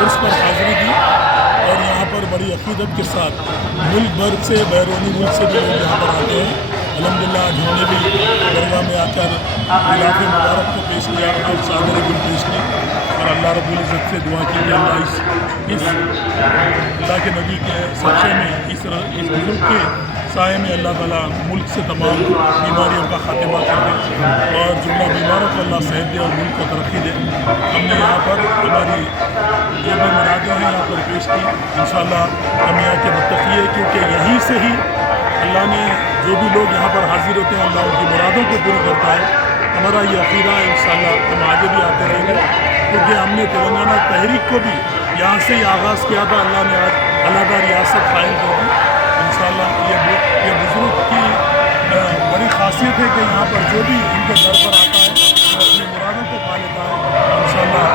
उर्स पर हाज़िरी दी और यहाँ पर बड़ी अक़ीदत के साथ मुल्क भर से बैरूनी मुल्क से भी लोग यहाँ पर आते हैं। अल्हम्दुलिल्लाह हमने भी दरगाह में आकर ग़िलाफ़ मुबारक को पेश किया और चादर गुल पेश की और अल्लाह रब्बुल इज़्ज़त से दुआ की कि अल्लाह इस अल्लाह के नबी के सच्चे में इस बुज़ुर्ग के साए में अल्लाह ताला मुल्क से तमाम बीमारियों का खात्मा कर दे और जुमला बीमारों को अल्लाह सेहत दे और मुल्क को तरक्की दे। हमने यहाँ पर हमारी जो भी मुरादें हैं यहाँ पर पेश की। इंशाअल्लाह हम यहाँ के मुत्तक़ी है क्योंकि यहीं से ही अल्लाह ने जो भी लोग यहाँ पर हाजिर होते हैं अल्लाह उनकी मुरादों को पूरी करता है। हमारा ये अक़ीदा है, इंशाअल्लाह हम आगे भी आते रहेंगे क्योंकि हमने तेलंगाना तहरीक को भी यहाँ से ही आगाज़ किया था। अल्लाह ने आज अलहदा रियासत क़ायम कर दी। इंशाअल्लाह ये बुज़ुर्ग की बड़ी ख़ासियत है कि यहाँ पर जो भी इनके दर पर आता है वो अपनी मुरादों को पा लेता है। इंशाअल्लाह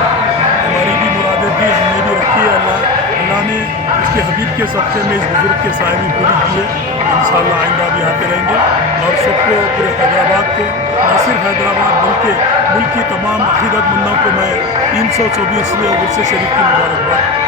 हमारी भी मुरादें थी, हमने भी रखी है। अल्लाह ने उसके हबीब के सदक़े में इस बुज़ुर्ग के साए में पूरी की है। इंशाअल्लाह आइंदा भी आते रहेंगे और सबको पूरे हैदराबाद को न सिर्फ हैदराबाद बल्कि मुल्क की तमाम अक़ीदतमंदों को मैं 324वें उर्स शरीफ की मुबारकबाद